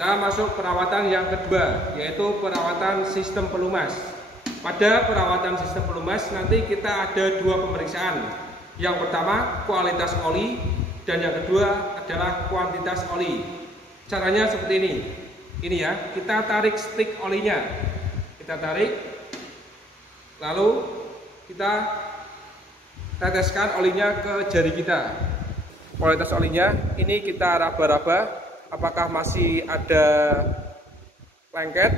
Kita masuk perawatan yang kedua, yaitu perawatan sistem pelumas. Pada perawatan sistem pelumas nanti kita ada dua pemeriksaan. Yang pertama kualitas oli, dan yang kedua adalah kuantitas oli. Caranya seperti ini. Ini ya, kita tarik stick olinya. Kita tarik, lalu kita teteskan olinya ke jari kita. Kualitas olinya ini kita raba-raba, apakah masih ada lengket.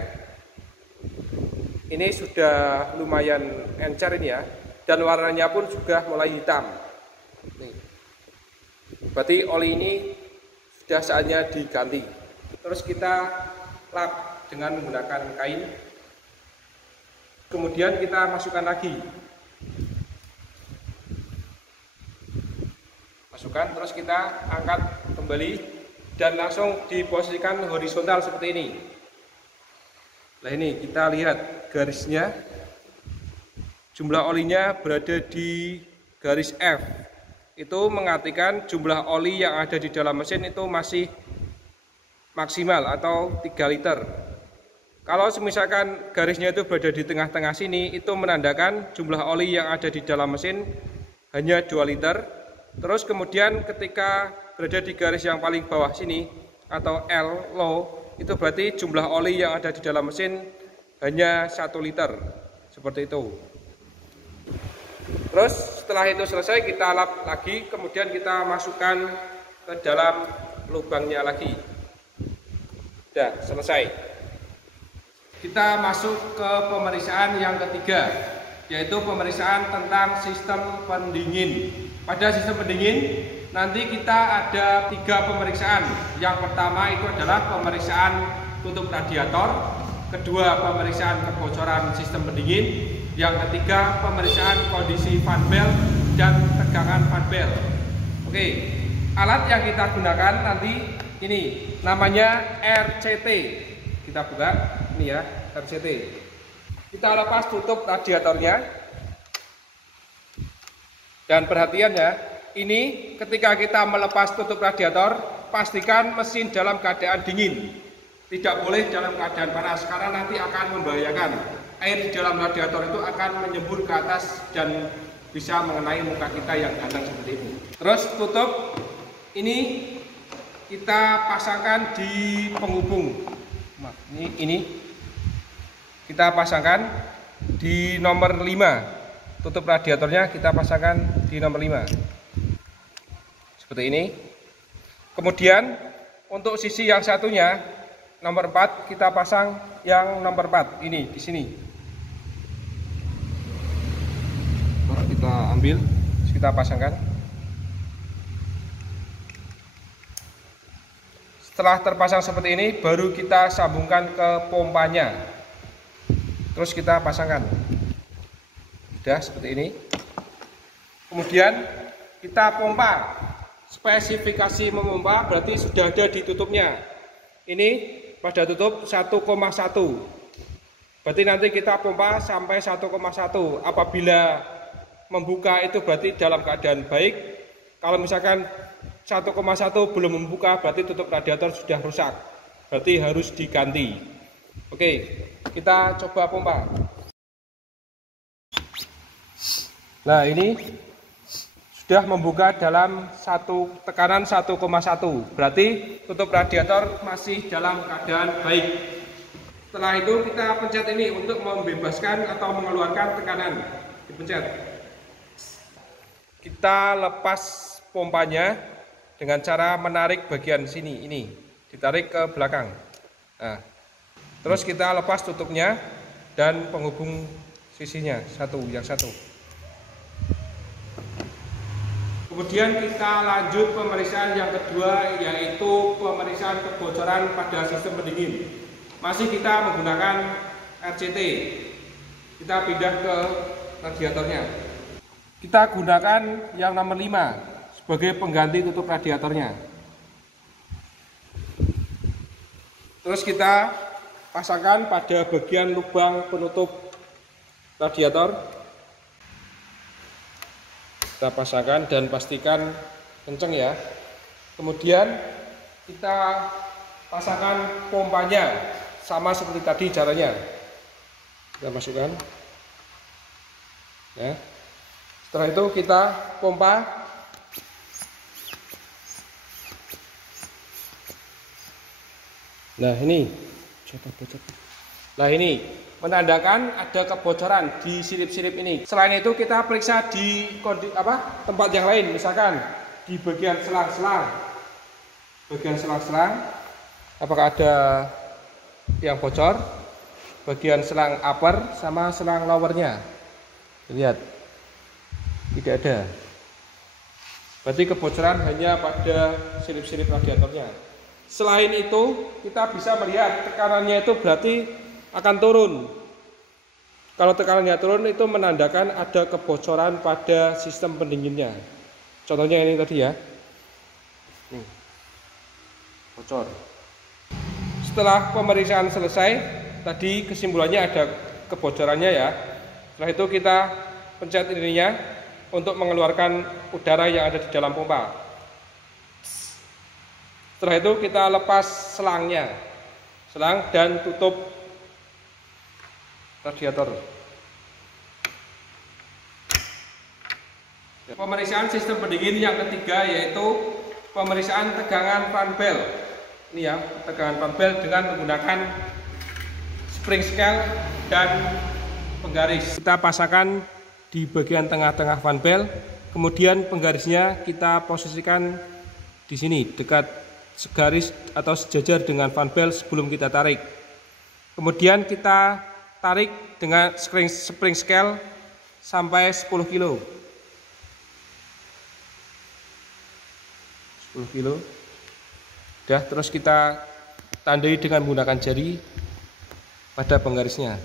Ini sudah lumayan encer ini ya, dan warnanya pun sudah mulai hitam. Nih. Berarti oli ini sudah saatnya diganti. Terus kita lap dengan menggunakan kain. Kemudian kita masukkan lagi. Masukkan, terus kita angkat kembali dan langsung diposisikan horizontal seperti ini. Nah ini kita lihat garisnya, jumlah olinya berada di garis F. Itu mengartikan jumlah oli yang ada di dalam mesin itu masih maksimal atau 3 liter. Kalau misalkan garisnya itu berada di tengah-tengah sini, itu menandakan jumlah oli yang ada di dalam mesin hanya 2 liter. Terus kemudian ketika berada di garis yang paling bawah sini atau L low, itu berarti jumlah oli yang ada di dalam mesin hanya 1 liter. Seperti itu. Terus setelah itu selesai kita lap lagi, kemudian kita masukkan ke dalam lubangnya lagi. Sudah selesai. Kita masuk ke pemeriksaan yang ketiga, yaitu pemeriksaan tentang sistem pendingin. Pada sistem pendingin nanti kita ada 3 pemeriksaan. Yang pertama itu adalah pemeriksaan tutup radiator, kedua pemeriksaan kebocoran sistem pendingin, yang ketiga pemeriksaan kondisi fan belt dan tegangan fan belt. Oke, alat yang kita gunakan nanti ini namanya RCT. Kita buka ini ya, RCT. Kita lepas tutup radiatornya. Dan perhatiannya, ini ketika kita melepas tutup radiator, pastikan mesin dalam keadaan dingin. Tidak boleh dalam keadaan panas, karena nanti akan membahayakan. Air di dalam radiator itu akan menyembur ke atas dan bisa mengenai muka kita yang datang seperti ini. Terus tutup ini kita pasangkan di penghubung. Ini kita pasangkan di nomor 5. Tutup radiatornya kita pasangkan di nomor 5. Seperti ini. Kemudian untuk sisi yang satunya nomor 4 kita pasang yang nomor 4 ini di sini. Kita ambil, kita pasangkan. Setelah terpasang seperti ini, baru kita sambungkan ke pompanya. Terus kita pasangkan. Sudah seperti ini. Kemudian kita pompa. Spesifikasi memompa berarti sudah ada di tutupnya. Ini pada tutup 1,1. Berarti nanti kita pompa sampai 1,1. Apabila membuka itu berarti dalam keadaan baik. Kalau misalkan 1,1 belum membuka berarti tutup radiator sudah rusak. Berarti harus diganti. Oke, kita coba pompa. Nah ini sudah membuka dalam tekanan 1,1. Berarti tutup radiator masih dalam keadaan baik. Setelah itu kita pencet ini untuk membebaskan atau mengeluarkan tekanan. Dipencet. Kita lepas pompanya dengan cara menarik bagian sini ini, ditarik ke belakang. Nah, terus kita lepas tutupnya dan penghubung sisinya yang satu. Kemudian kita lanjut pemeriksaan yang kedua, yaitu pemeriksaan kebocoran pada sistem pendingin. Masih kita menggunakan RCT. Kita pindah ke radiatornya. Kita gunakan yang nomor 5 sebagai pengganti tutup radiatornya. Terus kita pasangkan pada bagian lubang penutup radiator. Kita pasangkan dan pastikan kencang ya. Kemudian kita pasangkan pompanya sama seperti tadi caranya. Kita masukkan. Ya. Setelah itu kita pompa. Nah ini, menandakan ada kebocoran di sirip-sirip ini. Selain itu kita periksa di tempat yang lain, misalkan di bagian selang-selang, apakah ada yang bocor, bagian selang upper sama selang lowernya. Lihat, tidak ada. Berarti kebocoran hanya pada sirip-sirip radiatornya. Selain itu, kita bisa melihat tekanannya itu berarti akan turun. Kalau tekanannya turun itu menandakan ada kebocoran pada sistem pendinginnya. Contohnya ini tadi ya. Nih, bocor. Setelah pemeriksaan selesai, tadi kesimpulannya ada kebocorannya ya. Setelah itu kita pencet ininya untuk mengeluarkan udara yang ada di dalam pompa. Setelah itu kita lepas selangnya, selang dan tutup radiator. Pemeriksaan sistem pendingin yang ketiga yaitu pemeriksaan tegangan fan belt. Ini ya, tegangan fan belt dengan menggunakan spring scale dan penggaris. Kita pasangkan di bagian tengah-tengah fan belt, kemudian penggarisnya kita posisikan di sini dekat segaris atau sejajar dengan fan belt sebelum kita tarik. Kemudian kita tarik dengan spring scale sampai 10 kilo. 10 kilo. Udah, terus kita tandai dengan menggunakan jari pada penggarisnya.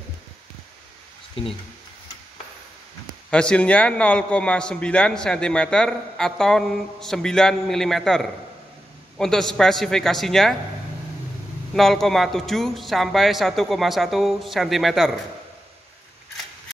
Segini. Hasilnya 0,9 cm atau 9 mm. Untuk spesifikasinya 0,7 sampai 1,1 cm.